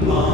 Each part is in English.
Oh.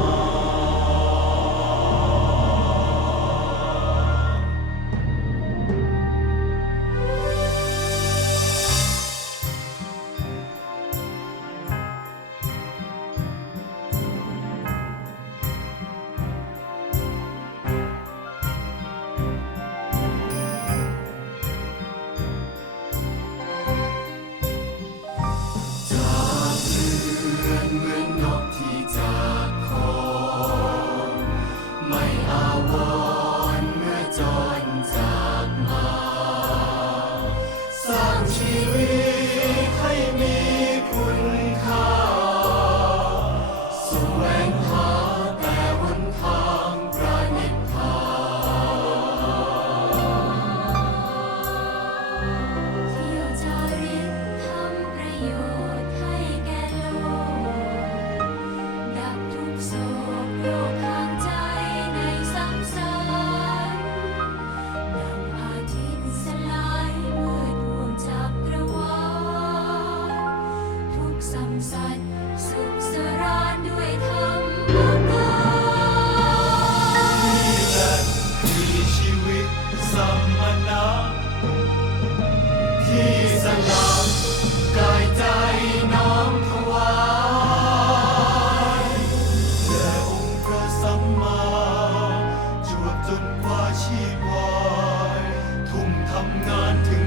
come none to